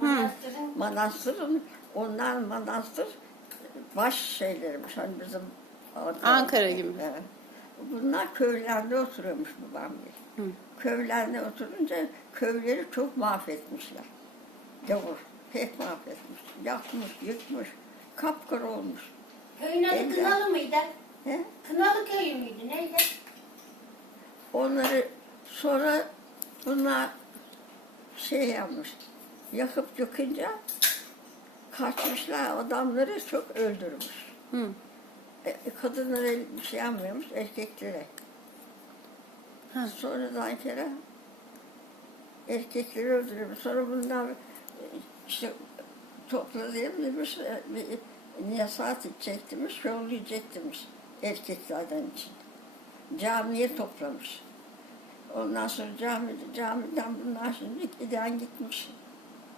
Manastırda. Manastırın Manastırın, onlar manastır baş şeylermiş. Hani bizim Ankara gibi. Evet. Bunlar köylerde oturuyormuş babam gibi. Köylerde oturunca köyleri çok mahvetmişler. Gavur pek mahvetmiş. Yakmış, yıkmış. Kapkara olmuş. köyün adı Evde. Kınalı mıydı? He? Kınalı köyü müydü? Neydi? Onları sonra bunlar şey yapmış. Yakıp yıkınca kaçmışlar. Adamları çok öldürmüş. Hı. E, kadınlara bir şey yapmıyormuş, erkeklere. Ha. Sonradan kere erkekleri öldürüyormuş. Sonra bunlar e, işte topladığım demiş, e, bir niyasat edecektirmiş, yollayacaktirmış erkeklerden için. Camiye toplamış. Ondan sonra cami, camiden bunlar şimdi giden gitmiş.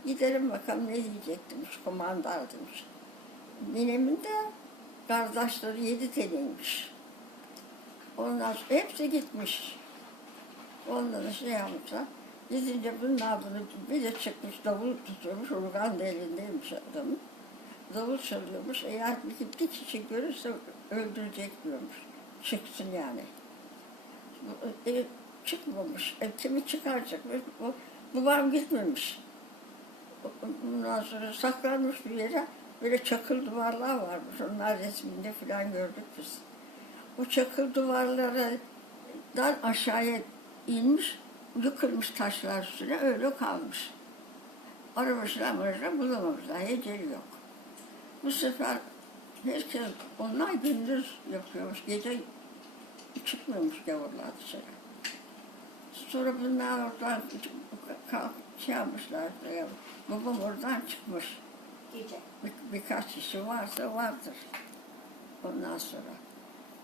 Gidelim bakalım ne diyecek demiş, komandar demiş. Ninemin de kardeşleri yedi teneymiş. Sonra hepsi gitmiş. Ondan da şey yapmışlar. Gidince bunlar bunu bir de çıkmış davul tutuyormuş. Urgan da elindeymiş adamın. Davul çalıyormuş. Eğer bir, bir kişi görürse öldürecek diyormuş. Çıksın yani. E, çıkmamış. E, kimi çıkaracakmış. Bu, babam gitmemiş. Ondan sonra saklanmış bir yere. Böyle çakıl duvarlar varmış. Onlar resminde falan gördük biz. O çakıl duvarlardan aşağıya inmiş, yıkılmış taşlar üstüne öyle kalmış. Aramışlar aramışlar bulamamışlar, heceli yok. Bu sefer herkes, onlar gündüz yapıyormuş, gece çıkmıyormuş gavurlar dışarı. Sonra bunlar oradan kalk, şey yapmışlar, e, babam oradan çıkmış. Gece. Bir, birkaç kişi varsa vardır. Ondan sonra.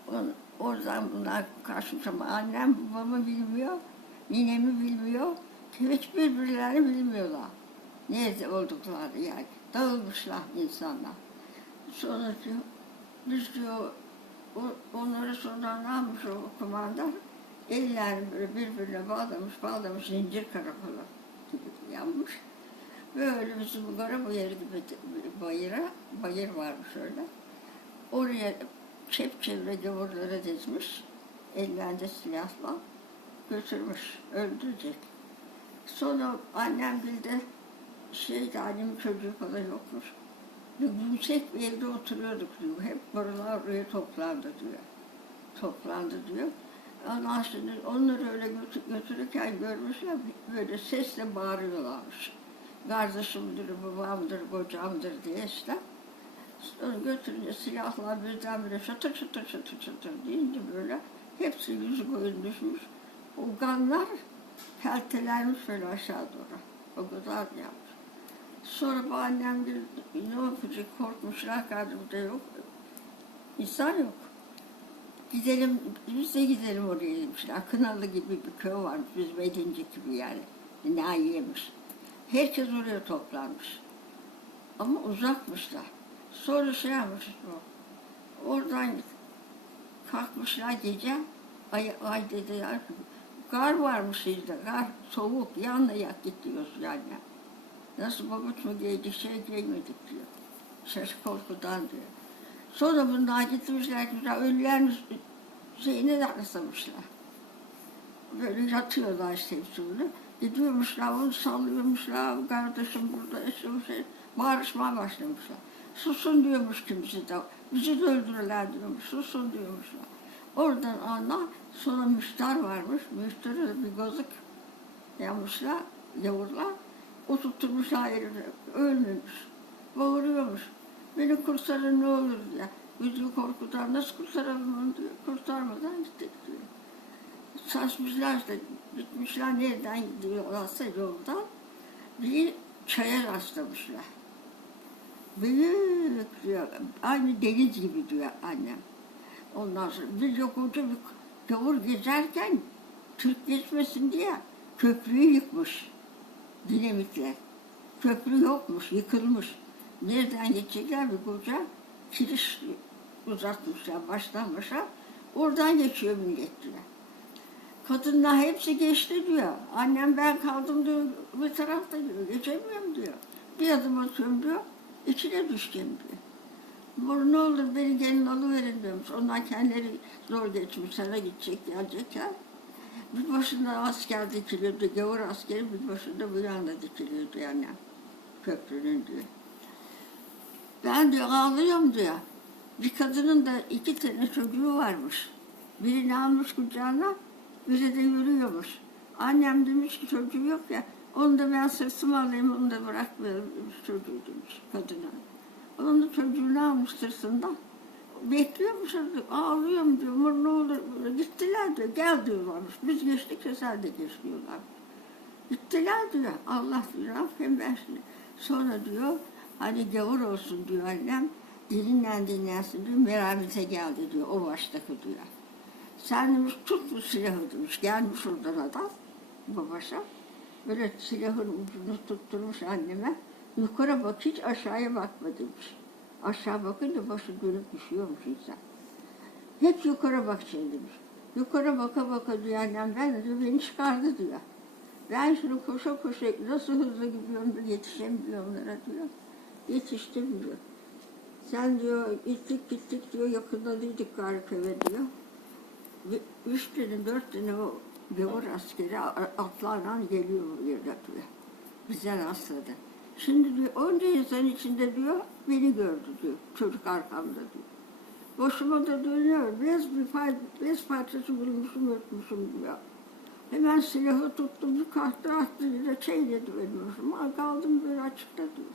On, oradan bunlar karşımda annem babamı bilmiyor, ninemi bilmiyor. Hiç birbirlerini bilmiyorlar. Nerede oldukları yani. Dağılmışlar insanlar. Sonra diyor, biz diyor, onları sonra ne yapmış o kumandan? Ellerini böyle birbirine bağlamış, bağlamış zincir karakolu gibi yanmış. Böyle bizim Karabayır gibi de- bayıra, bayır varmış öyle. Oraya çepçevre gavurlara dizmiş. Ellerinde silahla götürmüş, öldürecek. Sonra annem bildi, şeydi annemin çocuğu falan yokmuş. Yüksek bir evde oturuyorduk diyor. Hep barılar oraya toplandı diyor. Toplandı diyor. Ondan sonra onları öyle götür, götürürken görmüşler böyle sesle bağırıyorlarmış. Kardeşimdir, babamdır, kocamdır diye işte. Sonra götürünce silahlar birdenbire çatır çatır çatır çatır deyince böyle hepsi yüzü boyun düşmüş. O kanlar peltelenmiş böyle aşağı doğru. O kadar yapmış. Sonra bu annem bir ne yapacak korkmuşlar kadımda yok. İnsan yok. Gidelim, biz de gidelim oraya demişler. Kınalı gibi bir köy varmış, biz Medinci gibi yani. Nahiyemiş. Herkes oraya toplanmış. Ama uzakmışlar. Sonra şey yapmış o. Oradan kalkmışlar gece. Ay, ay dediler. Kar varmış sizde. Kar soğuk. Yanla yak gidiyoruz yani. Nasıl babuç mu giydik şey giymedik diyor. Ses korkudan diyor. Sonra bunlar gitmişler gitmişler. Ölülerin şeyini de ıslamışlar. Böyle yatıyorlar işte hepsini. Gidiyormuşlar, onu sallıyormuşlar. Kardeşim burada, eşim şey, bağırışmaya başlamışlar. Susun diyormuş kimisi de. Bizi de öldürürler diyormuş. Susun diyormuşlar. Oradan ana sonra müşter varmış. Müşteri bir gazık yapmışlar, yavurlar. O tutturmuşlar yerine. Ölmemiş. Bağırıyormuş. Beni kurtarın ne olur diye. Bizi korkudan nasıl kurtaralım onu diyor. Kurtarmadan gittik diyor. Saçmışlar işte, gitmişler nereden gidiyorlarsa yoldan. Bir çaya rastlamışlar. Büyük diyor, aynı deniz gibi diyor annem. Ondan sonra biz yok koca bir gavur gezerken Türk geçmesin diye köprüyü yıkmış dinamikler. Köprü yokmuş, yıkılmış. Nereden geçecekler bir koca kiriş uzatmışlar baştan başa. Oradan geçiyor millet diyor. Kadınlar hepsi geçti diyor. Annem ben kaldım diyor bir tarafta diyor. Geçemiyorum diyor. Bir adım atıyorum diyor. içine düşeceğim diyor. Bu ne olur beni gelin alıverin diyormuş. Onlar kendileri zor geçmiş. Sana gidecek gelecekler. Bir başında asker dikiliyordu. Gavur askeri bir başında bu yanda dikiliyordu yani. Köprünün diyor. Ben diyor ağlıyorum diyor. Bir kadının da iki tane çocuğu varmış. Birini almış kucağına, biri de yürüyormuş. Annem demiş ki çocuğu yok ya, onu da ben sırtıma alayım, onu da bırakmayalım çocuğu demiş kadına. Onun da çocuğunu almış sırtından. Bekliyormuş orada, ağlıyorum diyor, "Mur ne olur, gittiler diyor, gel diyorlarmış. Biz geçtikçe sen de geç diyorlarmış. Gittiler diyor. Allah diyor affet versin. Sonra diyor hani gavur olsun diyor annem. Dilinden dinlensin diyor. Merabite geldi diyor. O baştaki diyor. Sen demiş tut bu silahı demiş. Gelmiş oradan adam babası. Böyle silahın ucunu tutturmuş anneme. Yukarı bak hiç aşağıya bakma demiş. Aşağı bakınca başı dönüp düşüyormuş insan. Hep yukarı bakacaksın demiş. Yukarı baka baka diyor annem ben diyor beni çıkardı diyor. Ben şunu koşa koşa nasıl hızlı gidiyorum diyor, yetişemiyorum onlara diyor. Yetiştim diyor. Sen diyor gittik gittik diyor yakınladıydık Garköy'e diyor. Üç tane dört tane o gavur askeri atlarla geliyor buraya diyor. Bize rastladı. Şimdi diyor onca insan içinde diyor beni gördü diyor. Çocuk arkamda diyor. Boşuma da dönüyor. Bez bir pay, bez parçası bulmuşum örtmüşüm diyor. Hemen silahı tuttum, bir kalktı attı, çeyledi benim başıma. Kaldım böyle açıkta diyor.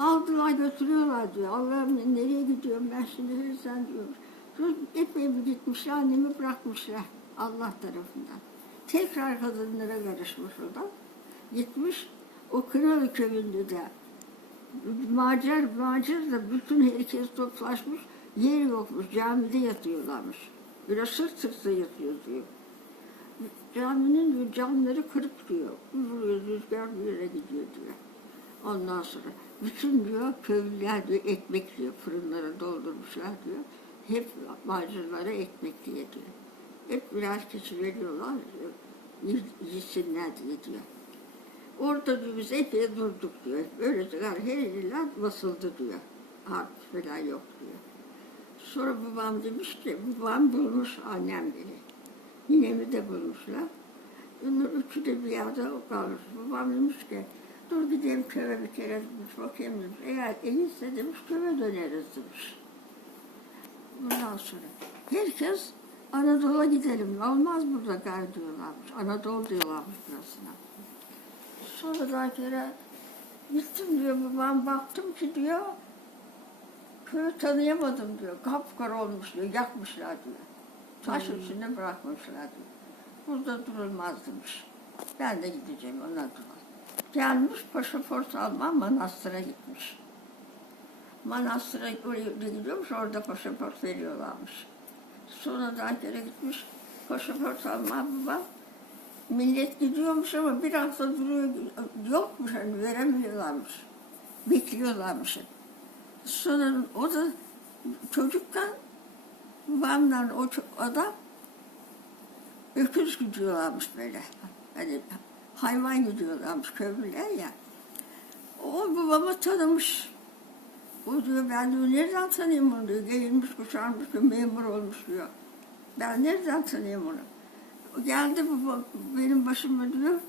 Aldılar götürüyorlar diyor. Allah'ım nereye gidiyorum ben şimdi sen diyor. Şu epey bir gitmişler, annemi bırakmışlar Allah tarafından. Tekrar kadınlara karışmış o da. Gitmiş o Kınalı köyünde de Macar, Macar da bütün herkes toplaşmış. Yer yokmuş, camide yatıyorlarmış. Böyle sırt sırta yatıyor diyor. Caminin diyor, camları kırık diyor. Vuruyor, rüzgar bir yere gidiyor diyor. Ondan sonra bütün diyor köylüler diyor ekmek diyor fırınlara doldurmuşlar diyor. Hep macırlara ekmek diye diyor. Hep biraz keçi veriyorlar diyor. Yesinler diye diyor. Orada diyor biz epey durduk diyor. Böyle diyor her yerler basıldı diyor. Harp falan yok diyor. Sonra babam demiş ki babam bulmuş annem beni. Ninemi de bulmuşlar. Bunlar üçü de bir yerde kalmış. Babam demiş ki dur gideyim köye bir kere demiş bakayım demiş. Eğer iyiyse demiş köye döneriz demiş. Bundan sonra herkes Anadolu'ya gidelim. Olmaz burada gari diyorlarmış. Anadolu diyorlarmış burasına. Sonra da kere gittim diyor babam baktım ki diyor köyü tanıyamadım diyor. Kapkara olmuş diyor. Yakmışlar diyor. Taş üstüne bırakmışlar diyor. Burada durulmaz demiş. Ben de gideceğim ona duvar. Gelmiş pasaport alma manastıra gitmiş. Manastıra oraya gidiyormuş orada pasaport veriyorlarmış. Sonradan kere gitmiş pasaport alma baba. Millet gidiyormuş ama bir hafta duruyor. Yokmuş hani veremiyorlarmış. Bekliyorlarmış. Sonra o da çocukken babamla o adam öküz gidiyorlarmış böyle. Hani hayvan gidiyorlarmış köylüler ya. O babamı tanımış. O diyor ben diyor nereden tanıyayım onu diyor. Giyinmiş kuşanmış diyor, memur olmuş diyor. Ben nereden tanıyayım onu? Geldi baba, benim başıma diyor.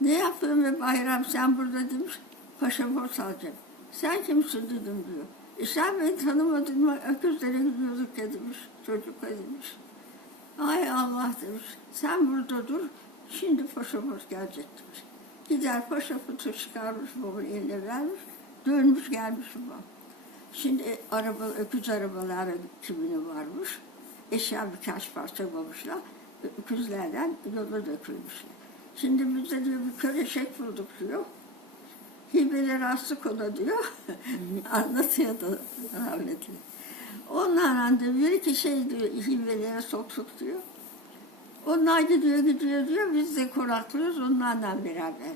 Ne yapıyorsun be Bayram sen burada demiş. Pasaport alacağım. Sen kimsin dedim diyor. E sen beni tanımadın mı? Öküzlere gidiyorduk demiş. Çocuk demiş. Ay Allah demiş. Sen burada dur. Şimdi pasaport gelecek demiş. Gider pasaportu çıkarmış babamın eline vermiş. Dönmüş gelmiş babam. Şimdi araba, öküz arabaları kimine varmış. Eşya birkaç parça bulmuşlar. Öküzlerden yola dökülmüşler. Şimdi biz de diyor bir kör eşek bulduk diyor. Hibeleri astık ona diyor. Anlatıyordu rahmetli. Onlarla diyor bir iki şey diyor hibelere soktuk diyor. Onlar gidiyor gidiyor diyor. Biz de konaklıyoruz onlarla beraber.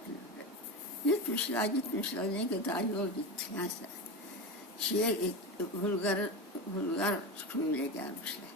Gitmişler gitmişler ne kadar yol gitti. Yani şeye, Bulgar, Bulgar köyüne gelmişler.